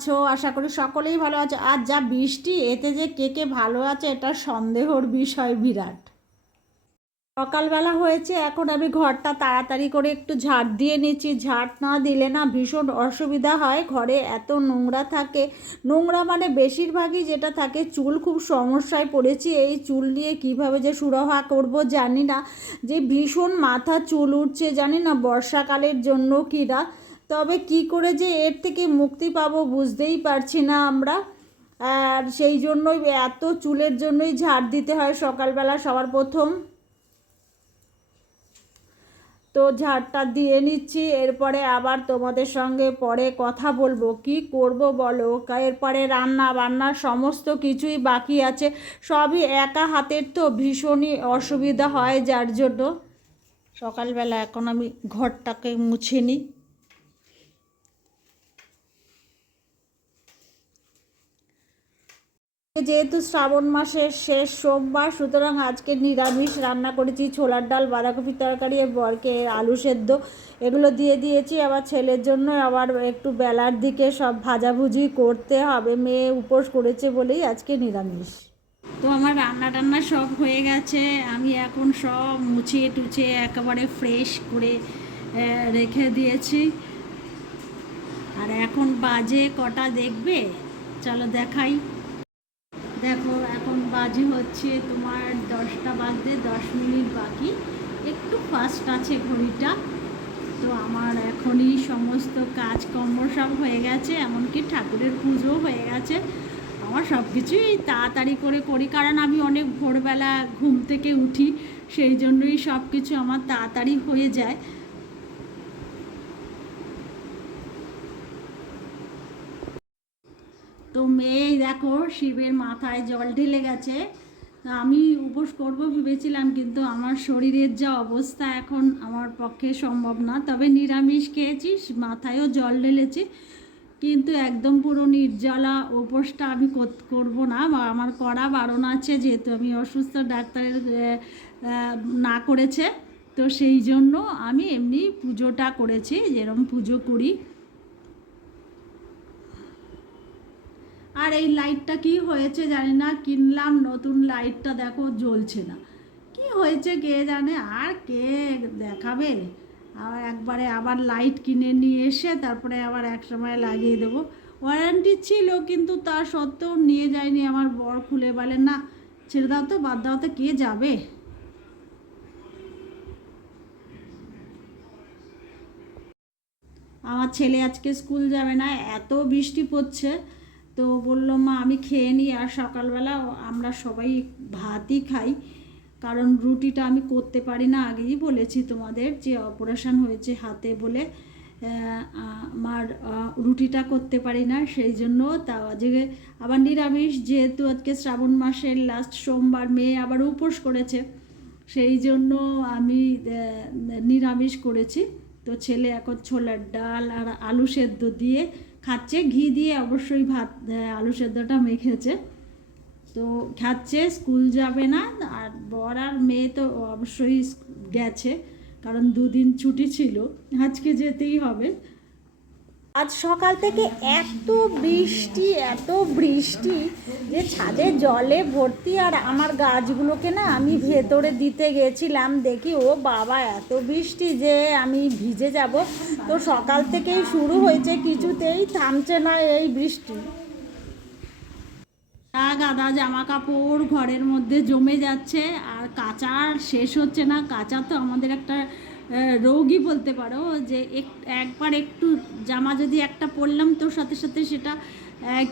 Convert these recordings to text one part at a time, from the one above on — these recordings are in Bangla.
আছো? আশা করি সকলেই ভালো আছো। আর যা বৃষ্টি, এতে যে কে কে ভালো আছে এটা সন্দেহর বিষয় বিরাট। সকালবেলা হয়েছে, এখন আমি ঘরটা তাড়াতাড়ি করে একটু ঝাড় দিয়ে নিচ্ছি। ঝাড় না দিলে না ভীষণ অসুবিধা হয়, ঘরে এত নোংরা থাকে। নোংরা মানে বেশিরভাগই যেটা থাকে চুল, খুব সমস্যায় পড়েছি। এই চুল নিয়ে কিভাবে যে সুরাহা করব জানি না, যে ভীষণ মাথা চুল উঠছে, জানি না বর্ষাকালের জন্য কিনা। তবে কি করে যে এর থেকে মুক্তি পাবো বুঝতেই পারছি না আমরা। আর সেই জন্যই এত চুলের জন্যই ঝাড় দিতে হয় সকালবেলা সবার প্রথম। তো ঝাড়টা দিয়ে নিচ্ছি, এরপরে আবার তোমাদের সঙ্গে পরে কথা বলবো কি করব বলো। এরপরে রান্না বান্না সমস্ত কিছুই বাকি আছে, সবই একা হাতের তো ভীষণই অসুবিধা হয়, যার জন্য সকালবেলা এখন আমি ঘরটাকে মুছে নিই। যেহেতু শ্রাবণ মাসের শেষ সোমবার, সুতরাং আজকে নিরামিষ রান্না করেছি। ছোলার ডাল, বাঁধাকপির তরকারি, বরকে আলু সেদ্ধ এগুলো দিয়ে দিয়েছি। আবার ছেলের জন্য আবার একটু বেলার দিকে সব ভাজাভুজি করতে হবে, মেয়ে উপোস করেছে বলেই আজকে নিরামিষ। তো আমার রান্না টান্না সব হয়ে গেছে, আমি এখন সব মুছিয়ে টুছিয়ে একেবারে ফ্রেশ করে রেখে দিয়েছি। আর এখন বাজে কটা দেখবে, চলো দেখাই। দেখো এখন বাজে হচ্ছে তোমার 10টা বাজতে 10 মিনিট বাকি, একটু ফাস্ট আছে ঘড়িটা। তো আমার এখনই সমস্ত কাজকর্ম সব হয়ে গেছে, এমনকি ঠাকুরের পুজো হয়ে গেছে। আমার সব কিছুই তাড়াতাড়ি করে করি, কারণ আমি অনেক ভোরবেলা ঘুম থেকে উঠি, সেই জন্যই সব কিছু আমার তাড়াতাড়ি হয়ে যায়। তো মেয়েই দেখো শিবের মাথায় জল ঢেলে গেছে। আমি উপোস করব ভেবেছিলাম, কিন্তু আমার শরীরের যা অবস্থা এখন আমার পক্ষে সম্ভব না। তবে নিরামিষ খেয়েছি, মাথায়ও জল ঢেলেছি, কিন্তু একদম পুরো নির্জলা উপোসটা আমি করব না, বা আমার করা বারণ আছে, যেহেতু আমি অসুস্থ, ডাক্তারের না করেছে। তো সেই জন্য আমি এমনি পুজোটা করেছি, যেরকম পুজো করি। আর এই লাইটটা কি হয়েছে জানি না, কিনলাম নতুন লাইটটা, দেখো জ্বলছে না, কি হয়েছে কে জানে, আর কে দেখাবে। আবার একবারে আবার লাইট কিনে নিয়ে এসে তারপরে আবার এক সময় লাগিয়ে দেবো। ওয়ারেন্টি ছিল, কিন্তু তা সত্ত্বেও নিয়ে যায়নি আমার বর, খুলে বলে না ছেড়ে দাও তো, বাদ দাও তো, কে যাবে। আমার ছেলে আজকে স্কুল যাবে না, এত বৃষ্টি পড়ছে। তো বললো মা আমি খেয়ে নিই, আর সকালবেলা আমরা সবাই ভাতই খাই, কারণ রুটিটা আমি করতে পারি না। আগেই বলেছি তোমাদের যে অপারেশন হয়েছে হাতে বলে আমার রুটিটা করতে পারি না, সেই জন্য তা আজকে আবার নিরামিষ, যেহেতু আজকে শ্রাবণ মাসের লাস্ট সোমবার, মেয়ে আবার উপোস করেছে, সেই জন্য আমি নিরামিষ করেছি। তো ছেলে এখন ছোলার ডাল আর আলু সেদ্ধ দিয়ে খাচ্ছে, ঘি দিয়ে অবশ্যই ভাত, আলু সেদ্ধটা মেখেছে, তো খাচ্ছে। স্কুল যাবে না, আর বর আর মেয়ে তো অবশ্যই গেছে, কারণ 2 দিন ছুটি ছিল, আজকে যেতেই হবে। আজ সকাল থেকে এত বৃষ্টি, এত বৃষ্টি যে ছাদে জলে ভর্তি। আর আমার গাছগুলোকে না আমি ভেতরে দিতে গেছিলাম, দেখি ও বাবা এত বৃষ্টি যে আমি ভিজে যাব। তো সকাল থেকেই শুরু হয়েছে, কিছুতেই থামছে না এই বৃষ্টি। গাদা জামা কাপড় ঘরের মধ্যে জমে যাচ্ছে, আর কাচা শেষ হচ্ছে না। কাচা তো আমাদের একটা রোগই বলতে পারো, যে একবার একটু জামা যদি একটা পরলাম তো সাথে সাথে সেটা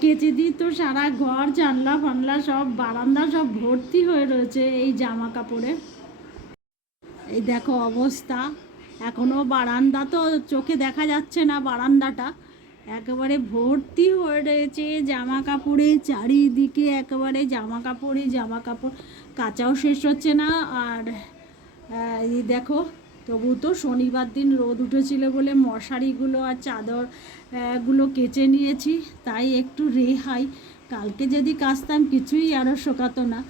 কেচে দিই, তো সারা ঘর জানলা ফানলা সব বারান্দা সব ভর্তি হয়ে রয়েছে এই জামা কাপড়ে। এই দেখো অবস্থা, এখনও বারান্দা তো চোখে দেখা যাচ্ছে না, বারান্দাটা একেবারে ভর্তি হয়ে রয়েছে জামা কাপড়ে, চারিদিকে একেবারে জামা কাপড়ই জামা কাপড়, কাচাও শেষ হচ্ছে না। আর এই দেখো, তবু তো শনিবার দিন রোদ উঠেছিল বলে মশারিগুলো আর চাদর গুলো কেচে নিয়েছি, তাই একটু রেহাই। কালকে যদি কাচতাম কিছুই আরও শোকাতো না।